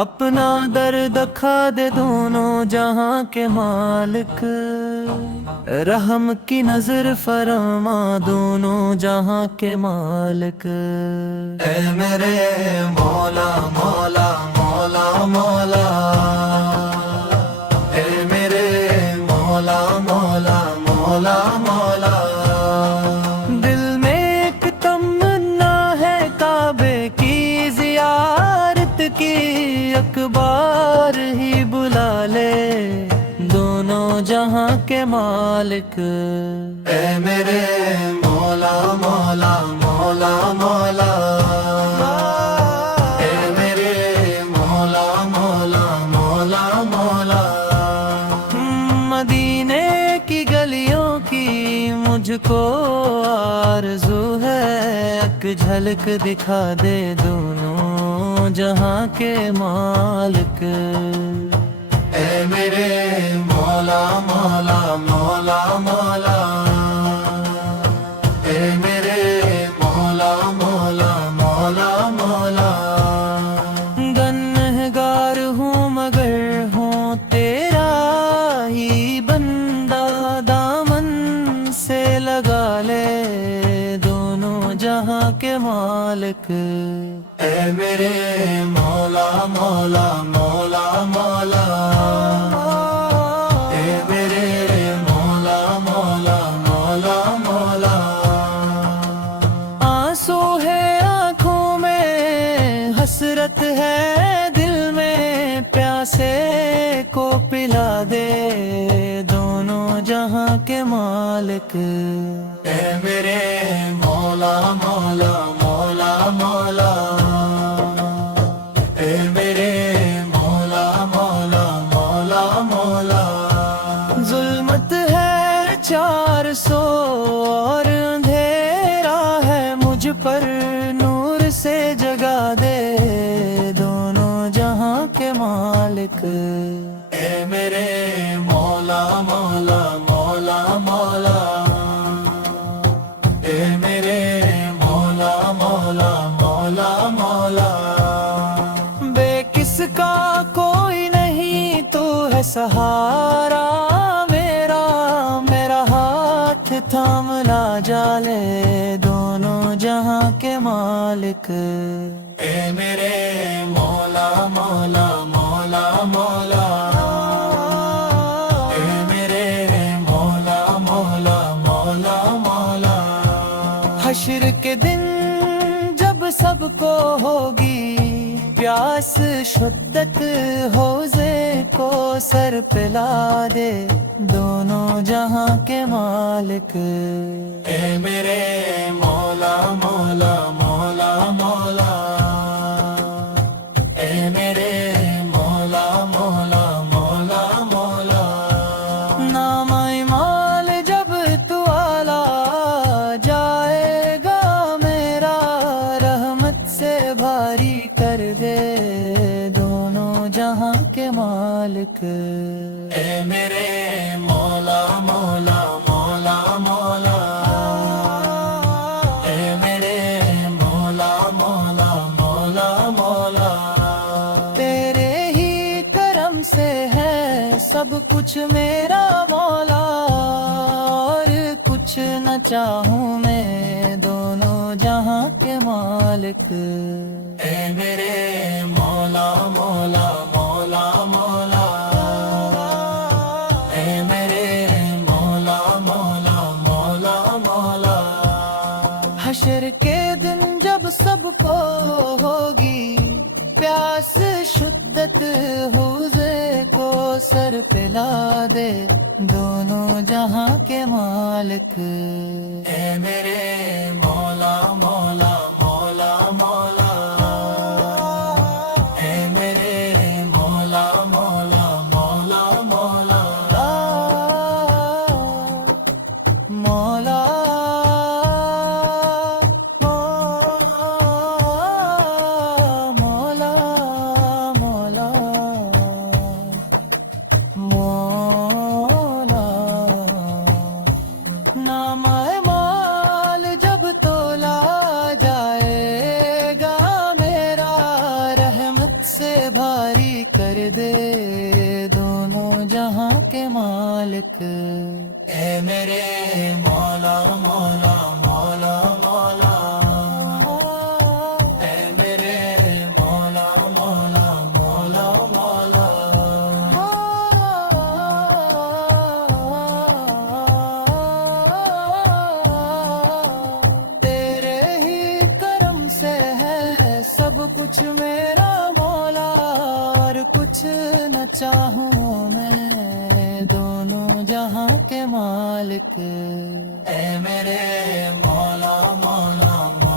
اپنا درد کھا دے دونوں جہاں کے مالک، رحم کی نظر فرما دونوں جہاں کے مالک۔ اے میرے مولا مولا مولا مولا، اے میرے مولا مولا مولا مولا، دل میں ایک تمنا ہے کعبے کی زیارت کی، اکبار ہی بلا لے دونوں جہاں کے مالک۔ اے میرے مولا مولا مولا مولا، اے میرے مولا مولا مولا مولا، مدینے کی گلیوں کی مجھ کو آرزو ہے، ایک جھلک دکھا دے دونوں جہاں کے مالک۔ اے میرے مولا مولا مولا مولا، اے میرے مولا مولا مولا مولا، گنہگار ہوں مگر ہوں تیرا ہی بندہ، دامن سے لگا لے دونوں جہاں کے مالک۔ اے میرے مولا مولا مولا مولا، اے میرے مولا مولا مولا مولا، آنسو ہے آنکھوں میں حسرت ہے دل میں، پیاسے کو پلا دے دونوں جہاں کے مالک۔ اے میرے مولا مولا مولا مولا، اے میرے مولا مولا مولا مولا، ظلمت ہے 400 اور اندھیرا ہے مجھ پر، نور سے جگا دے دونوں جہاں کے مالک۔ اے میرے مولا مولا مولا مولا، اے میرے مولا مولا مولا مولا، بے کس کا کوئی نہیں تو ہے سہارا میرا، میرا ہاتھ تھام لا جالے دونوں جہاں کے مالک۔ اے میرے مولا مولا مولا مولا، اے میرے مولا مولا مولا مولا، حشر کے دن جب سب کو ہوگی پیاس، شدت حوضے کو سر پلا دے دونوں جہاں کے مالک۔ اے میرے مولا مولا مولا مولا، اے میرے مولا مولا مولا مولا، نام مال جب تو آلہ جائے گا میرا، رحمت سے بھاری کر دے دونوں جہاں کے مالک۔ اے میرے مولا مولا مولا مولا، اے میرے مولا مولا مولا مولا، تیرے ہی کرم سے ہے سب کچھ میرا مولا، اور کچھ نہ چاہوں میں دونوں جہاں کے مالک۔ اے میرے مولا مولا مولا مولا، اے میرے مولا مولا مولا مولا، حشر کے دن جب سب کو ہوگی پیاس، شدت حوضے کو سر پلا دے دونوں جہاں کے مالک۔ اے میرے مولا مولا مولا مولا، اے میرے مولا مولا مولا مولا، مولا مولا مولا بھاری کر دے دونوں جہاں کے مالک، اے میرے مولا مولا مولا مولا، اے میرے مولا مولا مولا مولا۔ تیرے ہی کرم سے ہے سب کچھ میرا مولا، اور کچھ نہ چاہوں میں دونوں جہاں کے مالک، اے میرے مولا مولا مولا۔